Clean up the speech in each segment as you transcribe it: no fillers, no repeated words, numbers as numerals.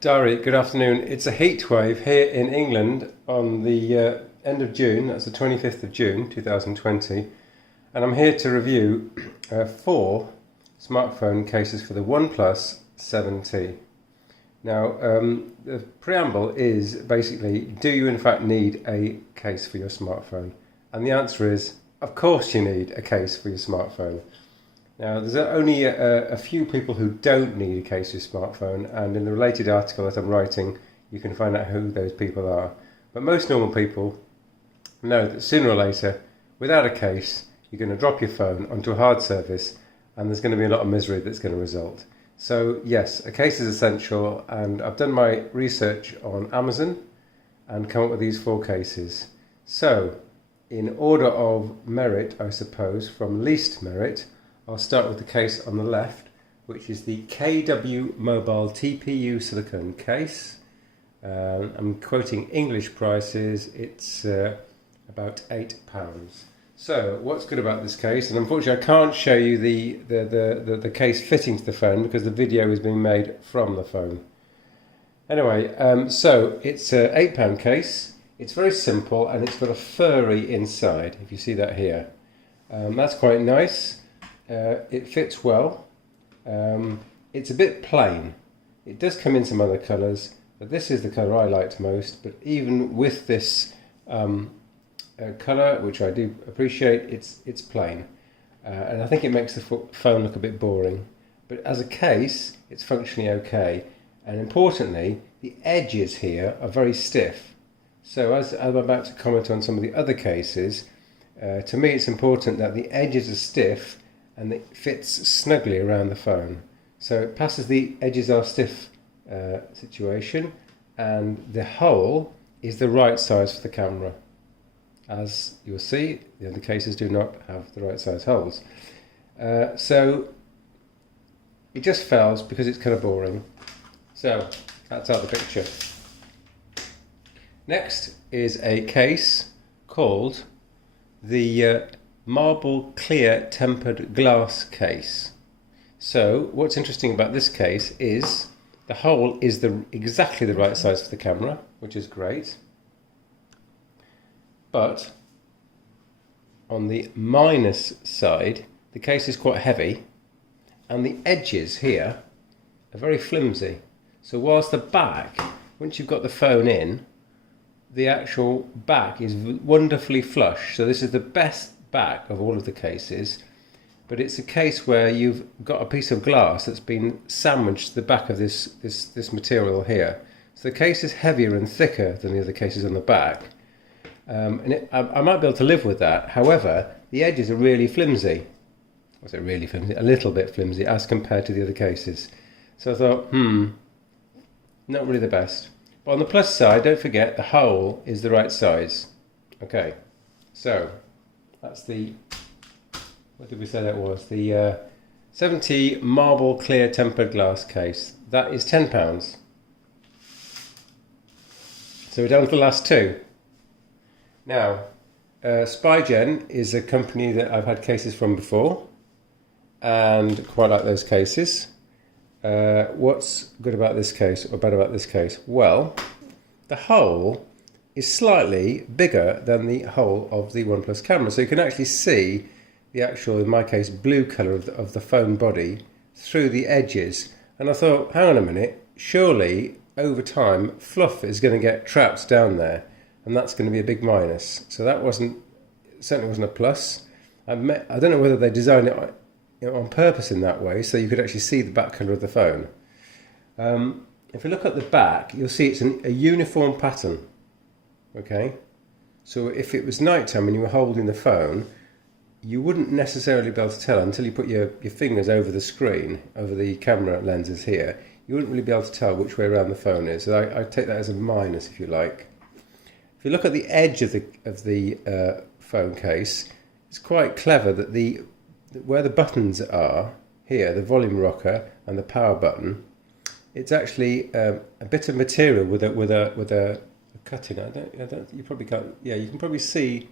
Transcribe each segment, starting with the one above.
Dari, good afternoon. It's a heat wave here in England on the end of June, that's the 25th of June 2020, and I'm here to review four smartphone cases for the OnePlus 7T. Now, the preamble is basically, do you in fact need a case for your smartphone? And the answer is, of course you need a case for your smartphone. Now, there's only a few people who don't need a case for your smartphone, and in the related article that I'm writing, you can find out who those people are. But most normal people know that sooner or later, without a case, you're going to drop your phone onto a hard surface, and there's going to be a lot of misery that's going to result. So yes, a case is essential, and I've done my research on Amazon and come up with these four cases. So, in order of merit, I suppose, from least merit, I'll start with the case on the left, which is the KW Mobile TPU silicone case. I'm quoting English prices, it's about £8. So, what's good about this case? And unfortunately I can't show you the case fitting to the phone because the video is being made from the phone. Anyway, so it's an £8 case. It's very simple and it's got a furry inside, if you see that here. That's quite nice. It fits well. It's a bit plain. It does come in some other colours, but this is the colour I liked most. But even with this colour, which I do appreciate, it's plain. And I think it makes the phone look a bit boring. But as a case, it's functionally okay. And importantly, the edges here are very stiff. So as I'm about to comment on some of the other cases, to me it's important that the edges are stiff and it fits snugly around the phone. So it passes the edges are stiff situation, and the hole is the right size for the camera. As you'll see, the other cases do not have the right size holes. So it just fails because it's kind of boring. So that's out of the picture. Next is a case called the marble clear tempered glass case. So what's interesting about this case is the hole is exactly the right size for the camera, which is great. But on the minus side, the case is quite heavy and the edges here are very flimsy. So whilst the back, once you've got the phone in, the actual back is wonderfully flush. So this is the best back of all of the cases, but it's a case where you've got a piece of glass that's been sandwiched to the back of this material here. So the case is heavier and thicker than the other cases on the back, and I might be able to live with that. However, the edges are really flimsy. Was it really flimsy? A little bit flimsy as compared to the other cases. So I thought, not really the best. But on the plus side, don't forget the hole is the right size. Okay, so that's the, what did we say that was? The 70 marble clear tempered glass case. That is £10. So we're down to the last two. Now, Spygen is a company that I've had cases from before and quite like those cases. What's good about this case or bad about this case? Well, the hole is slightly bigger than the hole of the OnePlus camera, so you can actually see the actual, in my case, blue colour of the phone body through the edges. And I thought, hang on a minute, surely over time fluff is going to get trapped down there, and that's going to be a big minus. So that certainly wasn't a plus. I don't know whether they designed it on purpose in that way, so you could actually see the back colour of the phone. If you look at the back, you'll see it's a uniform pattern. Okay, so if it was nighttime and you were holding the phone, you wouldn't necessarily be able to tell until you put your fingers over the screen, over the camera lenses here. You wouldn't really be able to tell which way around the phone is. So I take that as a minus, if you like. If you look at the edge of the phone case, it's quite clever that where the buttons are here, the volume rocker and the power button, it's actually a bit of material with a cutting. I don't. You probably can't. Yeah, you can probably see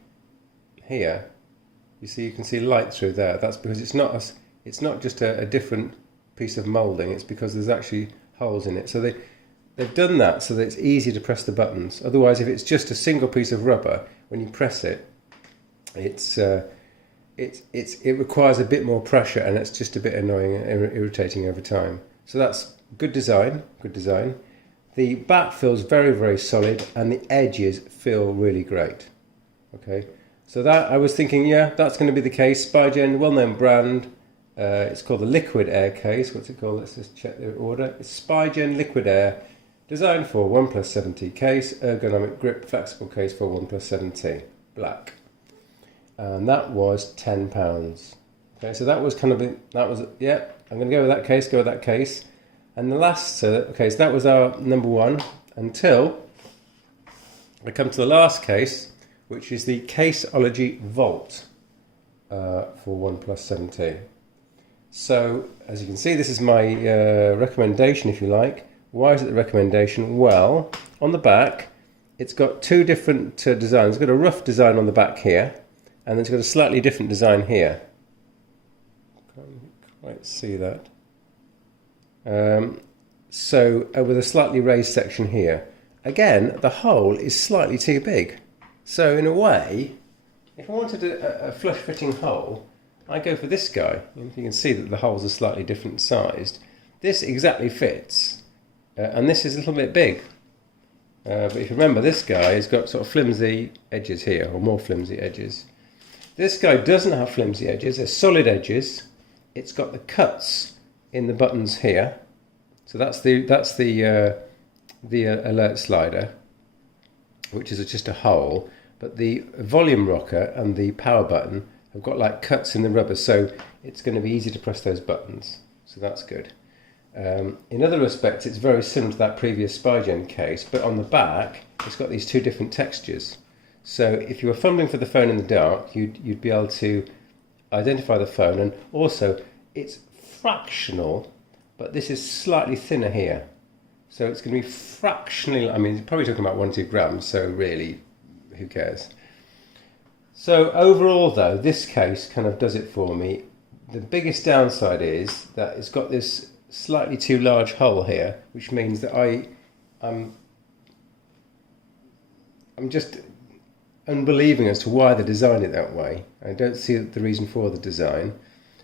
here. You can see light through there. That's because it's not just a different piece of moulding. It's because there's actually holes in it. So they've done that so that it's easy to press the buttons. Otherwise, if it's just a single piece of rubber, when you press it, it requires a bit more pressure, and it's just a bit annoying and irritating over time. So that's good design, good design. The back feels very, very solid, and the edges feel really great. Okay, so that I was thinking, yeah, that's going to be the case. Spigen, well-known brand. It's called the Liquid Air case. What's it called? Let's just check the order. It's Spigen Liquid Air, designed for OnePlus 7T case, ergonomic grip, flexible case for OnePlus 7T, black. And that was £10. Okay, so that was kind of yeah, I'm going to go with that case, And the last, okay, so that was our number one until I come to the last case, which is the Caseology Vault for OnePlus 7T. So, as you can see, this is my recommendation, if you like. Why is it the recommendation? Well, on the back, it's got two different designs. It's got a rough design on the back here, and then it's got a slightly different design here. Can't quite see that. With a slightly raised section here. Again, the hole is slightly too big. So in a way, if I wanted a flush-fitting hole, I go for this guy. You can see that the holes are slightly different sized. This exactly fits, and this is a little bit big. But if you remember, this guy has got sort of flimsy edges here, or more flimsy edges. This guy doesn't have flimsy edges, they're solid edges. It's got the cuts in the buttons here. So that's the alert slider, which is just a hole. But the volume rocker and the power button have got like cuts in the rubber, so it's going to be easy to press those buttons. So that's good. In other respects, it's very similar to that previous Spigen case, but on the back, it's got these two different textures. So if you were fumbling for the phone in the dark, you'd be able to identify the phone, and also it's fractional, but this is slightly thinner here. So it's going to be fractionally, I mean, probably talking about 1-2 grams, so really, who cares? So overall though, this case kind of does it for me. The biggest downside is that it's got this slightly too large hole here, which means that I'm just unbelieving as to why they designed it that way. I don't see the reason for the design.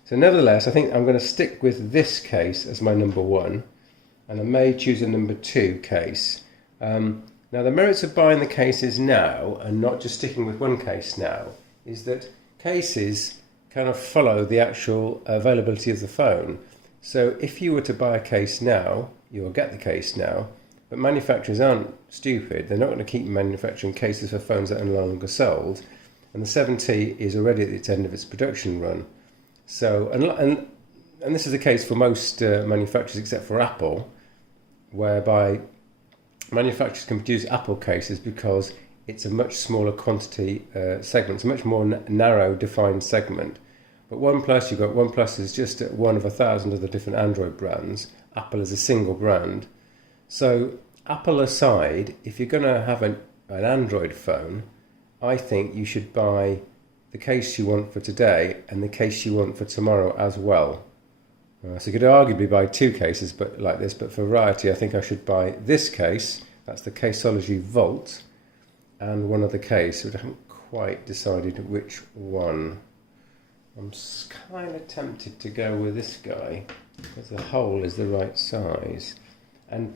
So nevertheless, I think I'm going to stick with this case as my number one, and I may choose a number two case. Now the merits of buying the cases now and not just sticking with one case now is that cases kind of follow the actual availability of the phone. So if you were to buy a case now, you'll get the case now, but manufacturers aren't stupid. They're not going to keep manufacturing cases for phones that are no longer sold, and the 7T is already at its end of its production run. So, and this is the case for most manufacturers except for Apple, whereby manufacturers can produce Apple cases because it's a much smaller quantity segment. It's a much more narrow defined segment. But OnePlus, you've got OnePlus is just one of 1,000 of the different Android brands. Apple is a single brand. So Apple aside, if you're going to have an Android phone, I think you should buy the case you want for today and the case you want for tomorrow as well. So you could arguably buy two cases like this, but for variety I think I should buy this case, that's the Caseology Vault, and one other case, which I haven't quite decided which one. I'm kind of tempted to go with this guy, because the hole is the right size. And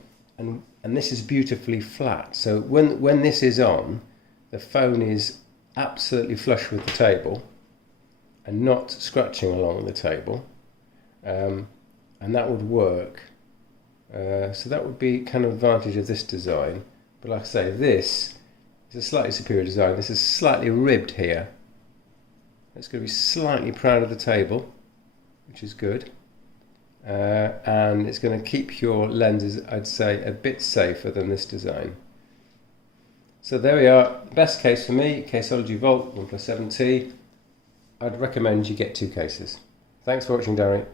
this is beautifully flat, so when this is on, the phone is absolutely flush with the table and not scratching along the table. And that would work. So that would be kind of advantage of this design. But like I say, this is a slightly superior design. This is slightly ribbed here. It's going to be slightly proud of the table, which is good. And it's going to keep your lenses, I'd say, a bit safer than this design. So there we are. Best case for me, Caseology Vault, OnePlus 7T. I'd recommend you get two cases. Thanks for watching, Darry.